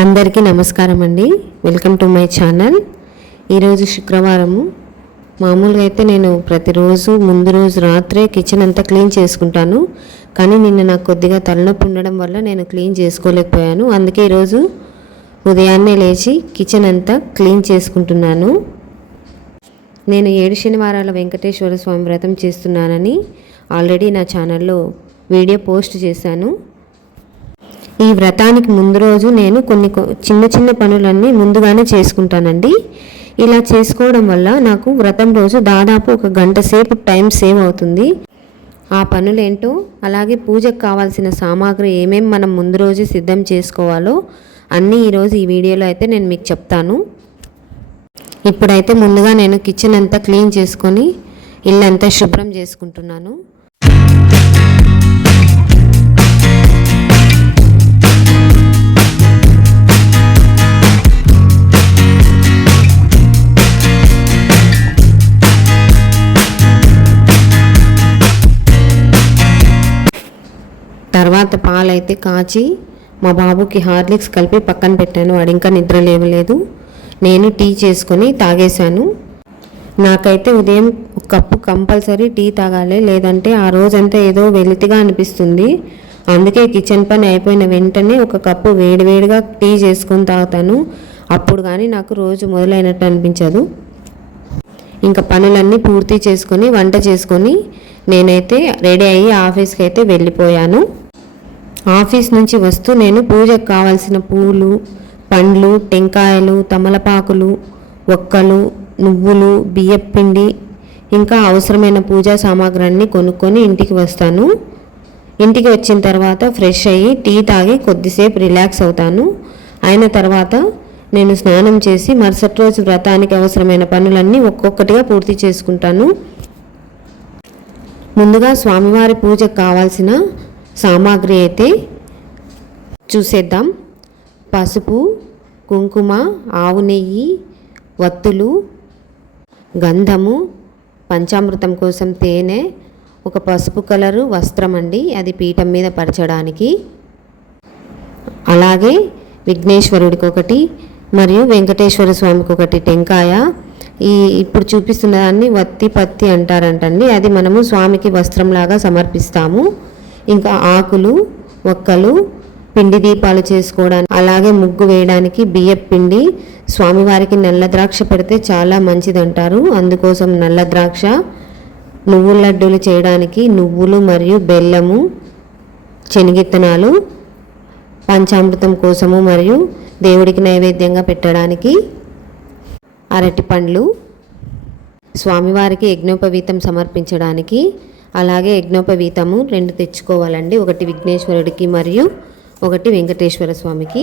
అందరికీ నమస్కారం అండి. Welcome to my channel. ఈరోజు శుక్రవారము. మామూలుగా అయితే నేను ప్రతిరోజు ముందు రోజు రాత్రే కిచెన్ అంతా క్లీన్ చేసుకుంటాను. కానీ నిన్న నాకు కొద్దిగా తలనొప్పి ఉండడం వల్ల నేను క్లీన్ చేసుకోలేకపోయాను. అందుకే ఈరోజు ఉదయాన్నే లేచి కిచెన్ అంతా క్లీన్ చేసుకుంటున్నాను. నేను 7 శనివారాల వెంకటేశ్వర స్వామి వ్రతం చేస్తున్నానని ఆల్రెడీ నా ఛానల్లో వీడియో పోస్ట్ చేశాను. ఈ వ్రతానికి ముందు రోజు నేను కొన్ని చిన్న చిన్న పనులన్నీ ముందుగానే చేసుకుంటానండి. ఇలా చేసుకోవడం వల్ల నాకు వ్రతం రోజు దాదాపు 1 గంట సేపు టైం సేవ్ అవుతుంది. ఆ పనులేంటో, అలాగే పూజకు కావాల్సిన సామాగ్రి ఏమేమి మనం ముందు రోజు సిద్ధం చేసుకోవాలో అన్నీ ఈరోజు ఈ వీడియోలో అయితే నేను మీకు చెప్తాను. ఇప్పుడైతే ముందుగా నేను కిచెన్ అంతా క్లీన్ చేసుకొని ఇల్లంతా శుభ్రం చేసుకుంటున్నాను. తర్వాత పాలైతే కాచి మా బాబుకి హార్లిక్స్ కలిపి పక్కన పెట్టాను. వాడు ఇంకా నిద్ర లేవలేదు. నేను టీ చేసుకొని తాగేశాను. నాకైతే ఉదయం 1 కప్పు కంపల్సరీ టీ తాగాలి, లేదంటే ఆ రోజంతా ఏదో వెలితిగా అనిపిస్తుంది. అందుకే కిచెన్ పని అయిపోయిన వెంటనే 1 కప్పు వేడివేడిగా టీ చేసుకొని తాగుతాను. అప్పుడు కానీ నాకు రోజు మొదలైనట్టు అనిపించదు. ఇంకా పనులన్నీ పూర్తి చేసుకొని వంట చేసుకొని నేనైతే రెడీ అయ్యి ఆఫీస్కి అయితే వెళ్ళిపోయాను. ఆఫీస్ నుంచి వస్తూ నేను పూజకు కావాల్సిన పూలు, పండ్లు, టెంకాయలు, తమలపాకులు, ఒక్కలు, నువ్వులు, బియ్యపిండి ఇంకా అవసరమైన పూజా సామాగ్రిని కొనుక్కొని ఇంటికి వస్తాను. ఇంటికి వచ్చిన తర్వాత ఫ్రెష్ అయ్యి టీ తాగి కొద్దిసేపు రిలాక్స్ అవుతాను. అయిన తర్వాత నేను స్నానం చేసి మరుసటి రోజు వ్రతానికి అవసరమైన పనులన్నీ ఒక్కొక్కటిగా పూర్తి చేసుకుంటాను. ముందుగా స్వామివారి పూజకు కావాల్సిన సామాగ్రి అయితే చూసేద్దాం. పసుపు, కుంకుమ, ఆవు నెయ్యి, వత్తులు, గంధము, పంచామృతం కోసం తేనె, ఒక పసుపు కలరు వస్త్రం అండి, అది పీఠం మీద పరచడానికి, అలాగే విఘ్నేశ్వరుడికి ఒకటి మరియు వెంకటేశ్వర స్వామికి ఒకటి టెంకాయ. ఇప్పుడు చూపిస్తున్న దాన్ని వత్తి పత్తి అంటారంటండి. అది మనము స్వామికి వస్త్రంలాగా సమర్పిస్తాము. ఇంకా ఆకులు, ఒక్కలు, పిండి దీపాలు చేసుకోవడానికి, అలాగే ముగ్గు వేయడానికి బియ్యం పిండి. స్వామివారికి నల్ల ద్రాక్ష పెడితే చాలా మంచిదంటారు, అందుకోసం నల్ల ద్రాక్ష. నువ్వుల లడ్డూలు చేయడానికి నువ్వులు మరియు బెల్లము, శనగిత్తనాలు, పంచామృతం కోసము మరియు దేవుడికి నైవేద్యంగా పెట్టడానికి అరటి పండ్లు, స్వామివారికి యజ్ఞోపవీతం సమర్పించడానికి, అలాగే యజ్ఞోపవీతము 2 తెచ్చుకోవాలండి, ఒకటి విఘ్నేశ్వరుడికి మరియు ఒకటి వెంకటేశ్వర స్వామికి.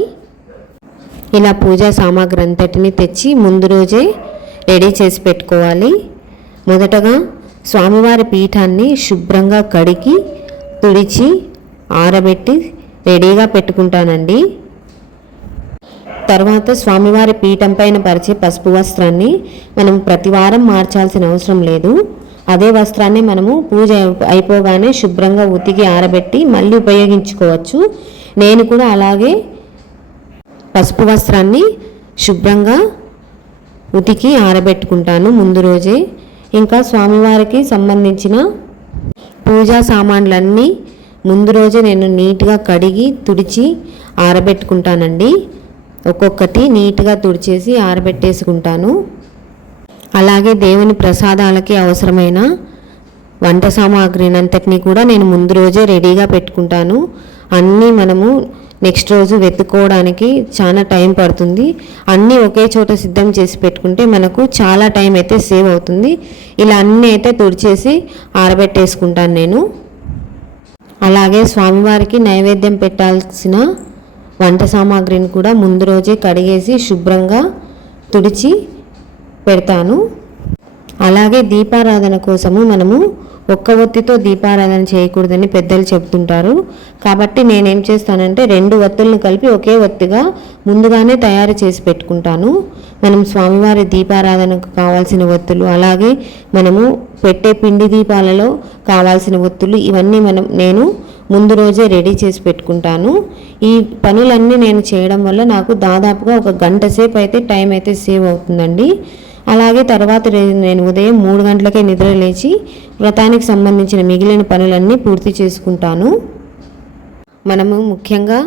ఇలా పూజా సామాగ్రి అంతటిని తెచ్చి ముందు రోజే రెడీ చేసి పెట్టుకోవాలి. మొదటగా స్వామివారి పీఠాన్ని శుభ్రంగా కడిగి తుడిచి ఆరబెట్టి రెడీగా పెట్టుకుంటానండి. తర్వాత స్వామివారి పీఠం పైన పరిచే పసుపు వస్త్రాన్ని మనం ప్రతివారం మార్చాల్సిన అవసరం లేదు. అదే వస్త్రాన్ని మనము పూజ అయిపోగానే శుభ్రంగా ఉతికి ఆరబెట్టి మళ్ళీ ఉపయోగించుకోవచ్చు. నేను కూడా అలాగే పసుపు వస్త్రాన్ని శుభ్రంగా ఉతికి ఆరబెట్టుకుంటాను ముందు రోజే. ఇంకా స్వామివారికి సంబంధించిన పూజా సామాన్లన్నీ ముందు రోజే నేను నీట్గా కడిగి తుడిచి ఆరబెట్టుకుంటానండి. ఒక్కొక్కటి నీట్గా తుడిచేసి ఆరబెట్టేసుకుంటాను. అలాగే దేవుని ప్రసాదాలకి అవసరమైన వంట సామాగ్రిని అంతటినీ కూడా నేను ముందు రోజే రెడీగా పెట్టుకుంటాను. అన్నీ మనము నెక్స్ట్ రోజు వెతుక్కోవడానికి చాలా టైం పడుతుంది. అన్నీ ఒకే చోట సిద్ధం చేసి పెట్టుకుంటే మనకు చాలా టైం అయితే సేవ్ అవుతుంది. ఇలా అన్నీ అయితే తుడిచేసి ఆరబెట్టేసుకుంటాను నేను. అలాగే స్వామివారికి నైవేద్యం పెట్టాల్సిన వంట సామాగ్రిని కూడా ముందు రోజే కడిగేసి శుభ్రంగా తుడిచి పెడతాను. అలాగే దీపారాధన కోసము మనము ఒక్క ఒత్తితో దీపారాధన చేయకూడదని పెద్దలు చెప్తుంటారు. కాబట్టి నేనేం చేస్తానంటే 2 ఒత్తులను కలిపి ఒకే ఒత్తిగా ముందుగానే తయారు చేసి పెట్టుకుంటాను. మనం స్వామివారి దీపారాధనకు కావాల్సిన ఒత్తులు, అలాగే మనము పెట్టే పిండి దీపాలలో కావాల్సిన ఒత్తులు, ఇవన్నీ నేను ముందు రోజే రెడీ చేసి పెట్టుకుంటాను. ఈ పనులన్నీ నేను చేయడం వల్ల నాకు దాదాపుగా ఒక గంట సేపు అయితే టైం అయితే సేవ్ అవుతుందండి. అలాగే తర్వాత నేను ఉదయం 3 గంటలకే నిద్ర లేచి వ్రతానికి సంబంధించిన మిగిలిన పనులన్నీ పూర్తి చేసుకుంటాను. మనము ముఖ్యంగా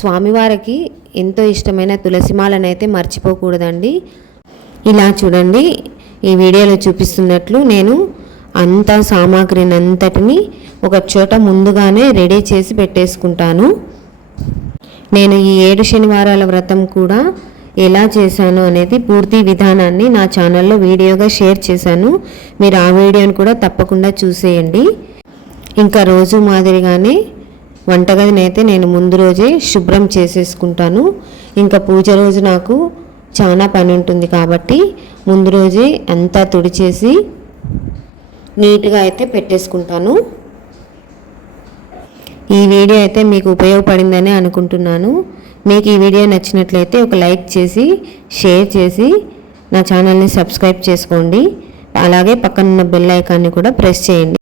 స్వామివారికి ఎంతో ఇష్టమైన తులసిమాలను అయితే మర్చిపోకూడదండి. ఇలా చూడండి, ఈ వీడియోలో చూపిస్తున్నట్లు నేను అంతా సామాగ్రిని అంతటిని ఒక చోట ముందుగానే రెడీ చేసి పెట్టేసుకుంటాను. నేను ఈ 7 శనివారాల వ్రతం కూడా ఎలా చేశాను అనేది పూర్తి విధానాన్ని నా ఛానల్లో వీడియోగా షేర్ చేశాను. మీరు ఆ వీడియోని కూడా తప్పకుండా చూసేయండి. ఇంకా రోజు మాదిరిగానే వంటగదిని అయితే నేను ముందు రోజే శుభ్రం చేసేసుకుంటాను. ఇంకా పూజ రోజు నాకు చాలా పని ఉంటుంది కాబట్టి ముందు రోజే అంతా తుడిచేసి నీట్గా అయితే పెట్టేసుకుంటాను. ఈ వీడియో అయితే మీకు ఉపయోగపడిందని అనుకుంటున్నాను. మీకు ఈ వీడియో నచ్చినట్లయితే ఒక లైక్ చేసి షేర్ చేసి నా ఛానల్ని సబ్స్క్రైబ్ చేసుకోండి. అలాగే పక్కనున్న బెల్ ఐకాన్ని కూడా ప్రెస్ చేయండి.